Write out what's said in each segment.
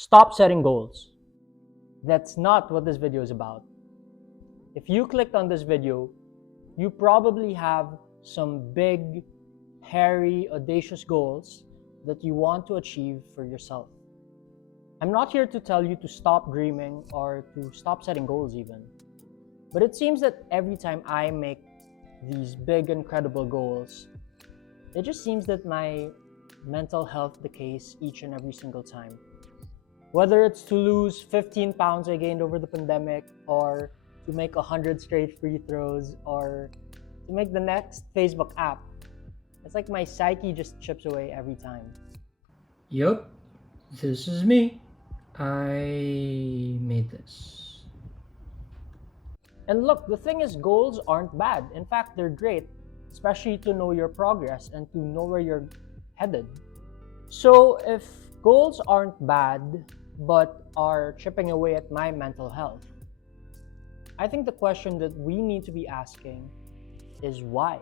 Stop setting goals. That's not what this video is about. If you clicked on this video, you probably have some big, hairy, audacious goals that you want to achieve for yourself. I'm not here to tell you to stop dreaming or to stop setting goals even. But it seems that every time I make these big, incredible goals, it just seems that my mental health decays each and every single time. Whether it's to lose 15 pounds I gained over the pandemic, or to make 100 straight free throws, or to make the next Facebook app, it's like my psyche just chips away every time. Yup, this is me. I made this. And look, the thing is, goals aren't bad. In fact, they're great, especially to know your progress and to know where you're headed. So if goals aren't bad, but are chipping away at my mental health, I think the question that we need to be asking is why?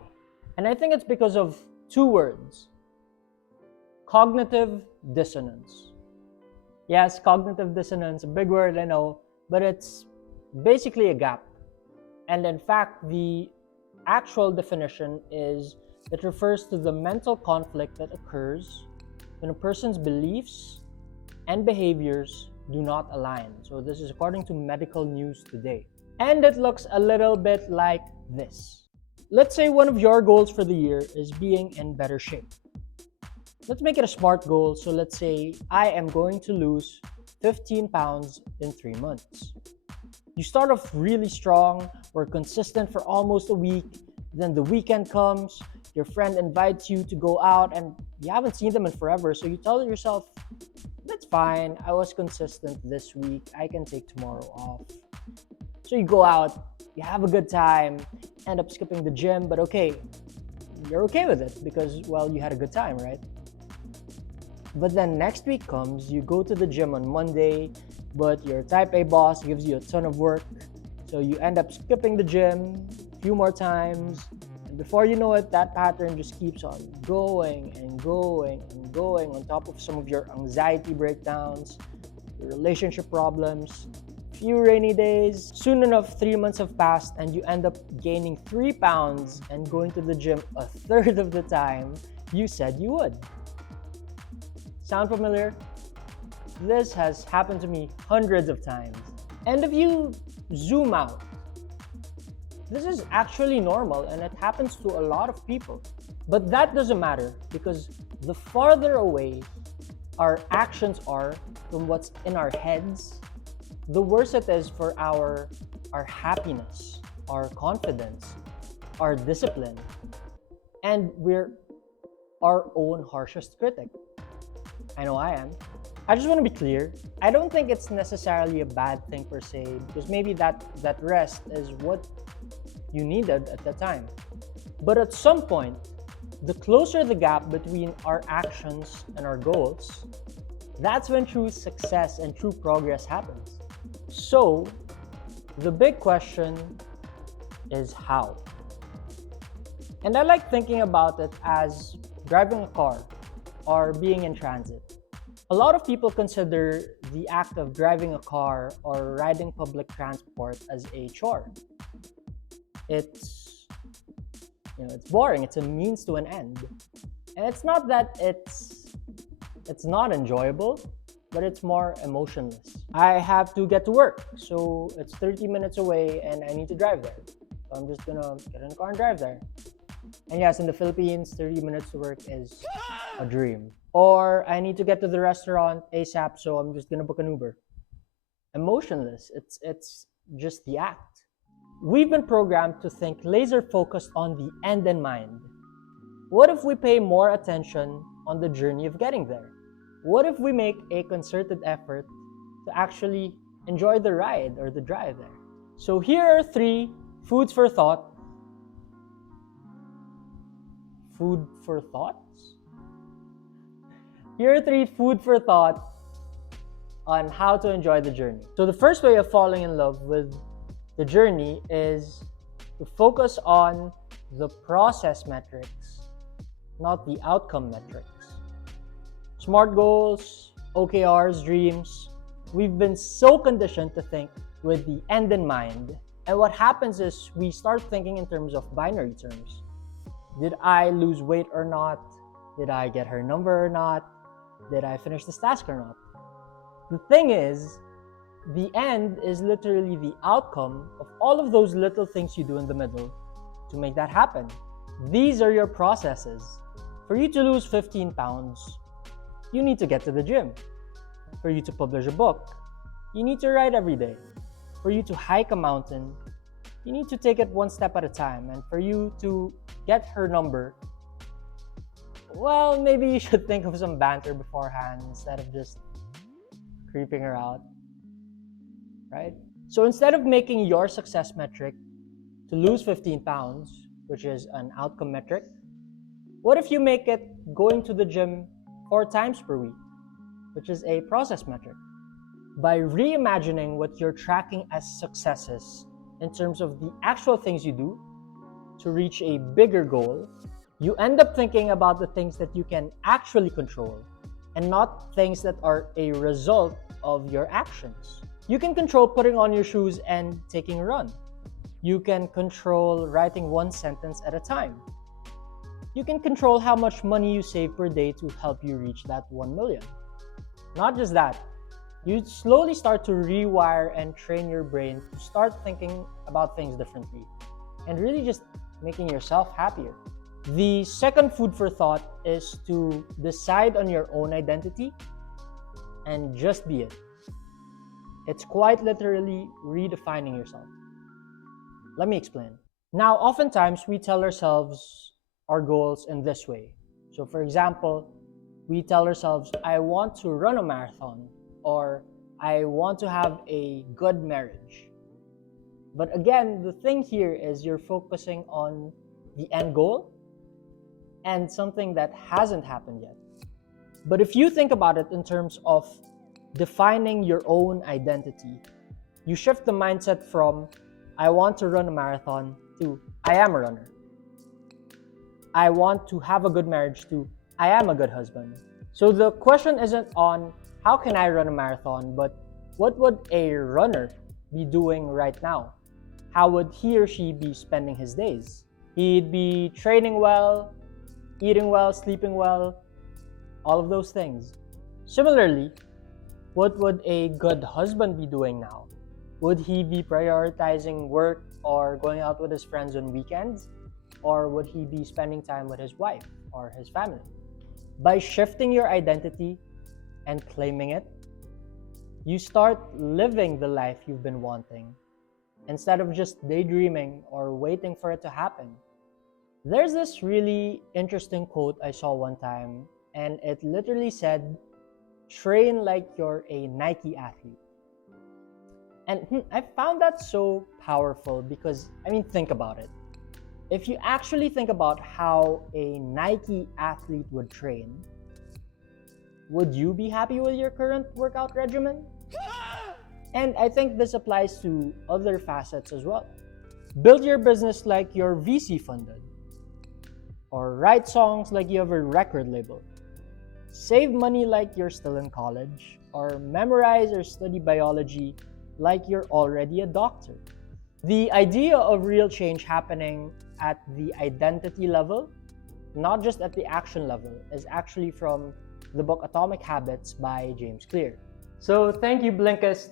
And I think it's because of two words: cognitive dissonance. Yes, cognitive dissonance, a big word, I know, but it's basically a gap. And in fact, the actual definition is it refers to the mental conflict that occurs when a person's beliefs and behaviors do not align. So this is according to Medical News Today. And it looks a little bit like this. Let's say one of your goals for the year is being in better shape. Let's make it a SMART goal. So let's say I am going to lose 15 pounds in 3 months. You start off really strong, or consistent for almost a week, then the weekend comes, your friend invites you to go out and you haven't seen them in forever, so you tell yourself, that's fine, I was consistent this week, I can take tomorrow off. So you go out, you have a good time, end up skipping the gym, but okay, you're okay with it because, well, you had a good time, right? But then next week comes, you go to the gym on Monday, but your type A boss gives you a ton of work, so you end up skipping the gym a few more times, and before you know it, that pattern just keeps on going and going and going, on top of some of your anxiety breakdowns, your relationship problems, few rainy days. Soon enough, 3 months have passed and you end up gaining 3 pounds and going to the gym a third of the time you said you would. Sound familiar? This has happened to me hundreds of times. And if you zoom out, this is actually normal and it happens to a lot of people. But that doesn't matter, because the farther away our actions are from what's in our heads, the worse it is for our happiness, our confidence, our discipline. And we're our own harshest critic. I know I am. I just want to be clear. I don't think it's necessarily a bad thing per se, because maybe that rest is what you needed at the time. But at some point, the closer the gap between our actions and our goals, that's when true success and true progress happens. So, the big question is how? And I like thinking about it as driving a car or being in transit. A lot of people consider the act of driving a car or riding public transport as a chore. It's boring. It's a means to an end. And it's not that it's not enjoyable, but it's more emotionless. I have to get to work, so it's 30 minutes away and I need to drive there. So I'm just gonna get in the car and drive there. And yes, in the Philippines, 30 minutes to work is a dream. Or I need to get to the restaurant ASAP, so I'm just gonna book an Uber. Emotionless. It's just the act. We've been programmed to think laser focused on the end in mind. What if we pay more attention on the journey of getting there? What if we make a concerted effort to actually enjoy the ride or the drive there? So here are 3 foods for thought. Food for thoughts? Here are 3 food for thought on how to enjoy the journey. So the first way of falling in love with the journey is to focus on the process metrics, not the outcome metrics. SMART goals, OKRs, dreams. We've been so conditioned to think with the end in mind. And what happens is we start thinking in terms of binary terms. Did I lose weight or not? Did I get her number or not? Did I finish this task or not? The thing is, the end is literally the outcome of all of those little things you do in the middle to make that happen. These are your processes. For you to lose 15 pounds, you need to get to the gym. For you to publish a book, you need to write every day. For you to hike a mountain, you need to take it one step at a time. And for you to get her number, well, maybe you should think of some banter beforehand instead of just creeping her out, right? So instead of making your success metric to lose 15 pounds, which is an outcome metric, what if you make it going to the gym 4 times per week, which is a process metric? By reimagining what you're tracking as successes in terms of the actual things you do to reach a bigger goal, you end up thinking about the things that you can actually control and not things that are a result of your actions. You can control putting on your shoes and taking a run. You can control writing 1 sentence at a time. You can control how much money you save per day to help you reach that 1 million. Not just that, you slowly start to rewire and train your brain to start thinking about things differently and really just making yourself happier. The second food for thought is to decide on your own identity and just be it. It's quite literally redefining yourself. Let me explain. Now, oftentimes we tell ourselves our goals in this way. So for example, we tell ourselves, I want to run a marathon, or I want to have a good marriage. But again, the thing here is you're focusing on the end goal and something that hasn't happened yet. But if you think about it in terms of defining your own identity, you shift the mindset from I want to run a marathon to I am a runner. I want to have a good marriage to I am a good husband. So the question isn't on how can I run a marathon, but what would a runner be doing right now? How would he or she be spending his days? He'd be training well, eating well, sleeping well, all of those things. Similarly, what would a good husband be doing now? Would he be prioritizing work or going out with his friends on weekends? Or would he be spending time with his wife or his family? By shifting your identity and claiming it, you start living the life you've been wanting instead of just daydreaming or waiting for it to happen. There's this really interesting quote I saw one time, and it literally said, train like you're a Nike athlete. And I found that so powerful because, think about it. If you actually think about how a Nike athlete would train, would you be happy with your current workout regimen? And I think this applies to other facets as well. Build your business like you're VC funded, or write songs like you have a record label. Save money like you're still in college, or memorize or study biology like you're already a doctor. The idea of real change happening at the identity level, not just at the action level, is actually from the book Atomic Habits by James Clear. So thank you, Blinkist.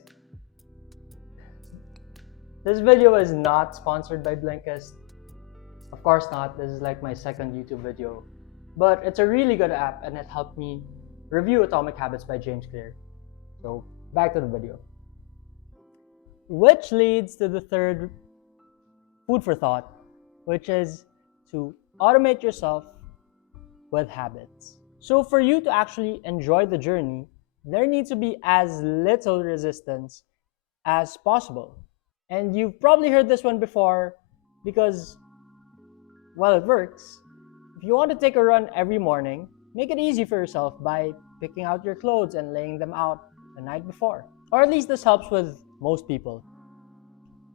This video is not sponsored by Blinkist. Of course not, this is like my second YouTube video. But it's a really good app and it helped me review Atomic Habits by James Clear. So back to the video. Which leads to the third food for thought, which is to automate yourself with habits. So for you to actually enjoy the journey, there needs to be as little resistance as possible. And you've probably heard this one before because, well, it works. If you want to take a run every morning, make it easy for yourself by picking out your clothes and laying them out the night before. Or at least this helps with most people.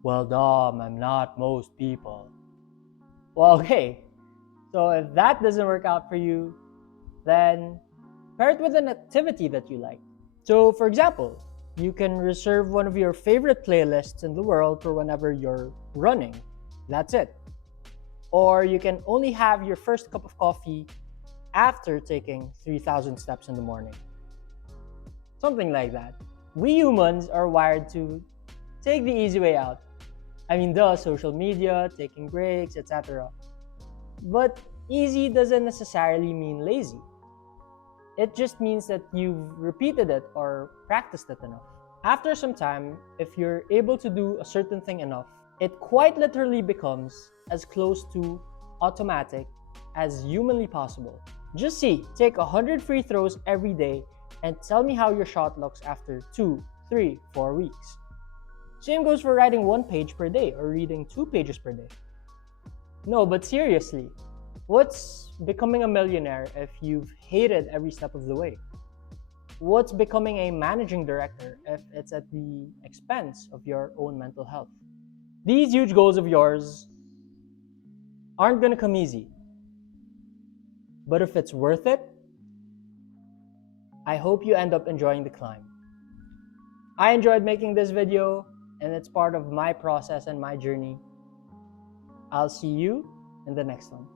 Well, Dom, I'm not most people. Well, okay. So if that doesn't work out for you, then pair it with an activity that you like. So, for example, you can reserve one of your favorite playlists in the world for whenever you're running. That's it. Or you can only have your first cup of coffee after taking 3,000 steps in the morning. Something like that. We humans are wired to take the easy way out. I mean, social media, taking breaks, etc. But easy doesn't necessarily mean lazy. It just means that you've repeated it or practiced it enough. After some time, if you're able to do a certain thing enough, it quite literally becomes as close to automatic as humanly possible. Just see, take 100 free throws every day and tell me how your shot looks after 2, 3, 4 weeks. Same goes for writing 1 page per day or reading 2 pages per day. No, but seriously, what's becoming a millionaire if you've hated every step of the way? What's becoming a managing director if it's at the expense of your own mental health? These huge goals of yours aren't gonna come easy. But if it's worth it, I hope you end up enjoying the climb. I enjoyed making this video, and it's part of my process and my journey. I'll see you in the next one.